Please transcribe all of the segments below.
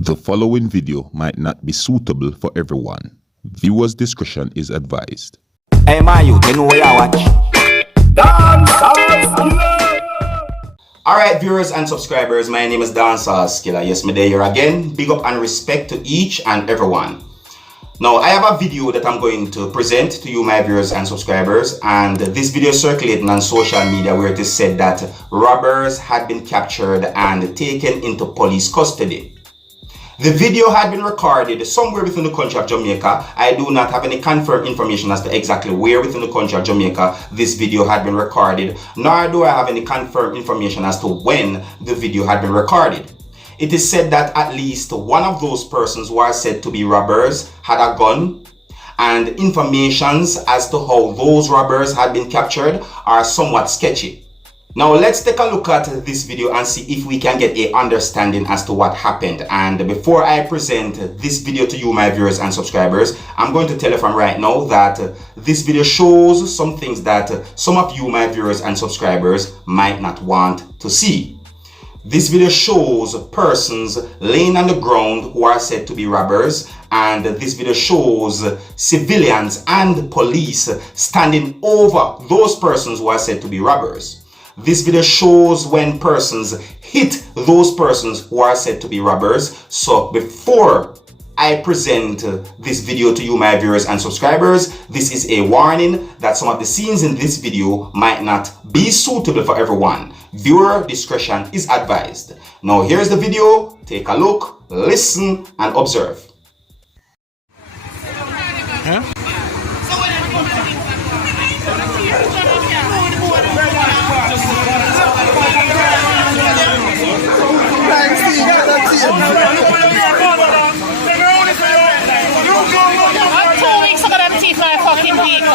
The following video might not be suitable for everyone. Viewers' discretion is advised. Hey my youth, you know where I watch? Dancehall skilla! Alright viewers and subscribers, my name is Dancehall skilla. Yes, me there here again. Big up and respect to each and everyone. Now, I have a video that I'm going to present to you, my viewers and subscribers, and this video is circulating on social media where it is said that robbers had been captured and taken into police custody. The video had been recorded somewhere within the country of Jamaica. I do not have any confirmed information as to exactly where within the country of Jamaica this video had been recorded, nor do I have any confirmed information as to when the video had been recorded. It is said that at least one of those persons who are said to be robbers had a gun, and informations as to how those robbers had been captured are somewhat sketchy. Now let's take a look at this video and see if we can get an understanding as to what happened. And before I present this video to you, my viewers and subscribers, I'm going to tell you from right now that this video shows some things that some of you, my viewers and subscribers, might not want to see. This video shows persons laying on the ground who are said to be robbers, and this video shows civilians and police standing over those persons who are said to be robbers. This video shows when persons hit those persons who are said to be robbers. So before I present this video to you, my viewers and subscribers, this is a warning that some of the scenes in this video might not be suitable for everyone. Viewer discretion is advised. Now here's the video. Take a look, listen, and observe. Huh? Fucking people.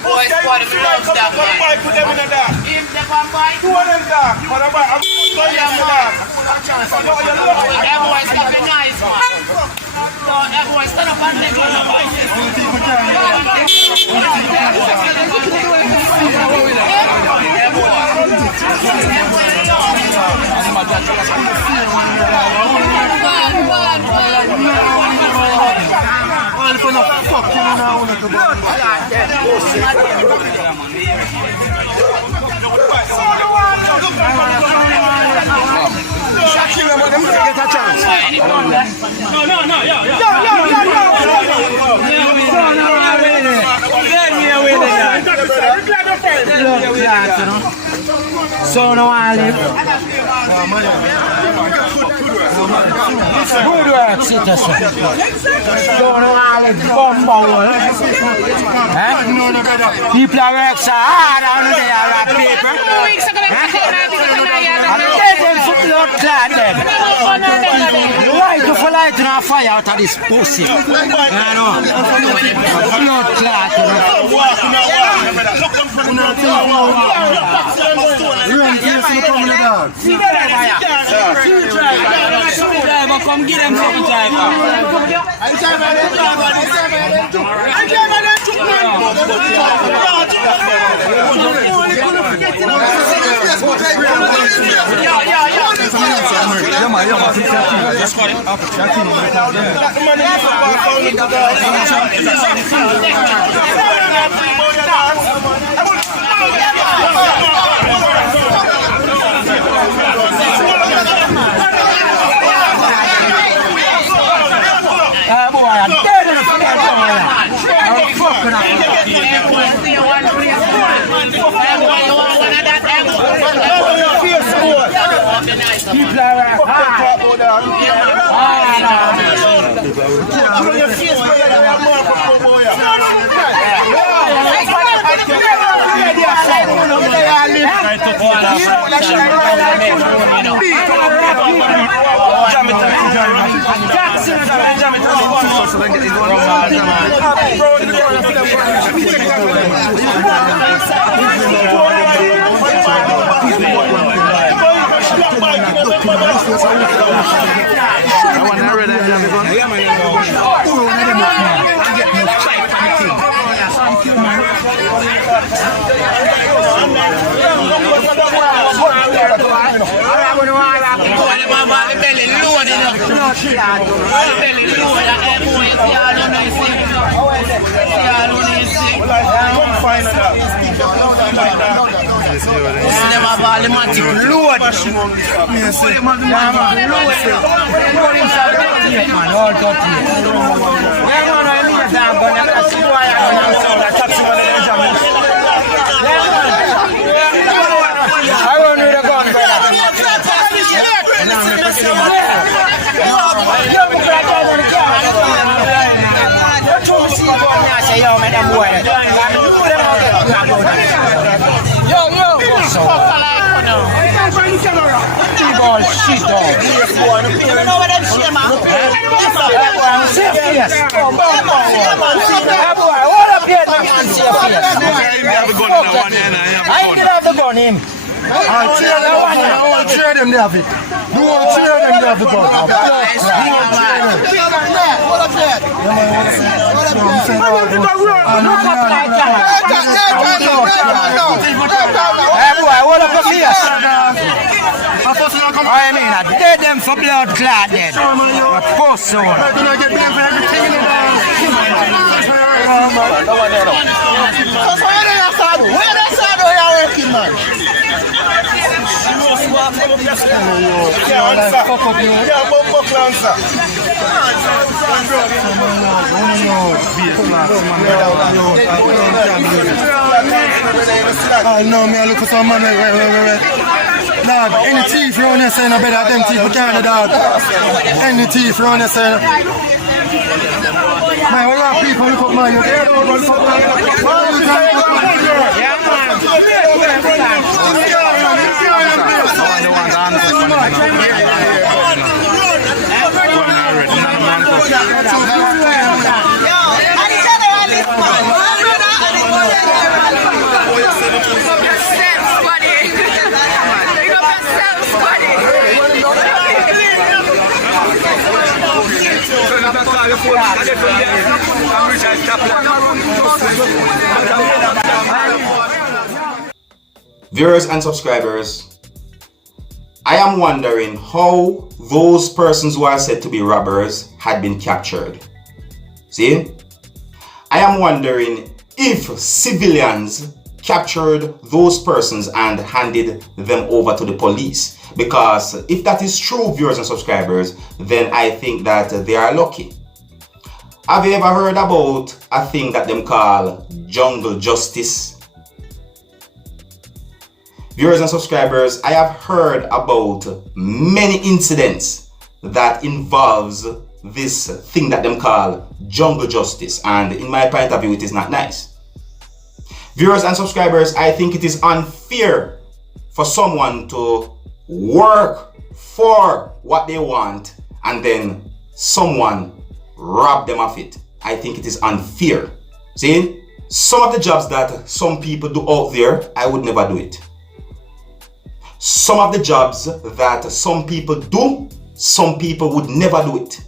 Boy, squad of loves that man. Put them in the dark. If they come by, two of them dark. Everyone stop your nice man. So everyone stand up and take one of So no I live. Good work, citizen. So no I live. Bumble. People are work so hard on the day of paper. Light to for light and fire out of this pussy. I know. Blood clot. Come get them some driver. Cheer them, they have it. You want to cheer them, they have the gun. I mean, I dead them for blood clot then. Of course so. No, me I look for some man. Wait. Dog, any thief around here saying I better them thief we can't dog. Any thief around here saying. Man, we got people look up man. Viewers and subscribers, I am wondering how those persons who are said to be robbers had been captured. See? I am wondering if civilians captured those persons and handed them over to the police. Because if that is true, viewers and subscribers, then I think that they are lucky. Have you ever heard about a thing that them call jungle justice? Viewers and subscribers, I have heard about many incidents that involves this thing that them call jungle justice, and in my point of view, it is not nice. Viewers and subscribers, I think it is unfair for someone to work for what they want and then someone rob them of it. I think it is unfair. See, some of the jobs that some people do out there, I would never do it. Some of the jobs that some people do, some people would never do it.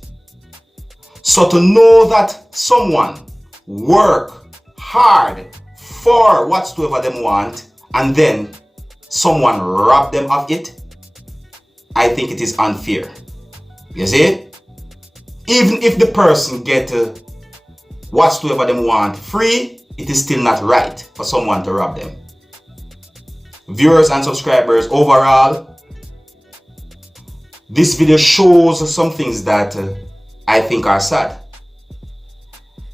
So to know that someone work hard for whatsoever them want and then someone rob them of it, I think it is unfair. You see? Even if the person get whatsoever them want free, it is still not right for someone to rob them. Viewers and subscribers, overall, this video shows some things that I think are sad.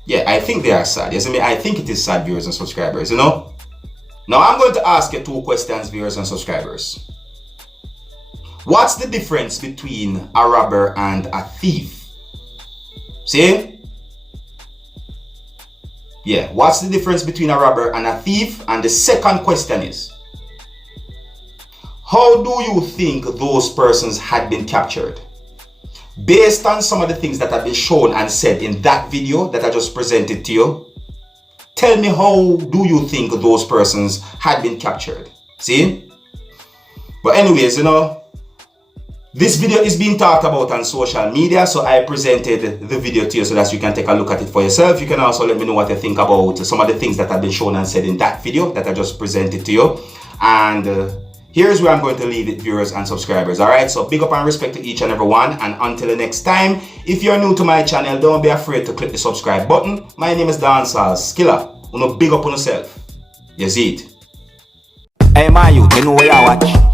Yeah, I think they are sad. Yes, I think it is sad, viewers and subscribers, you know? Now I'm going to ask you two questions, viewers and subscribers. What's the difference between a robber and a thief? See? Yeah, what's the difference between a robber and a thief? And the second question is, how do you think those persons had been captured? Based on some of the things that have been shown and said in that video that I just presented to you, tell me, how do you think those persons had been captured? See? But anyways, you know, This video is being talked about on social media, so I presented the video to you so that you can take a look at it for yourself. You can also let me know what you think about some of the things that have been shown and said in that video that I just presented to you. And here's where I'm going to leave it, viewers and subscribers. Alright, so big up and respect to each and every one. And until the next time, if you're new to my channel, don't be afraid to click the subscribe button. My name is Dancehall Skilla. Big up on yourself. You see it. Hey, my youth, you know where you watch.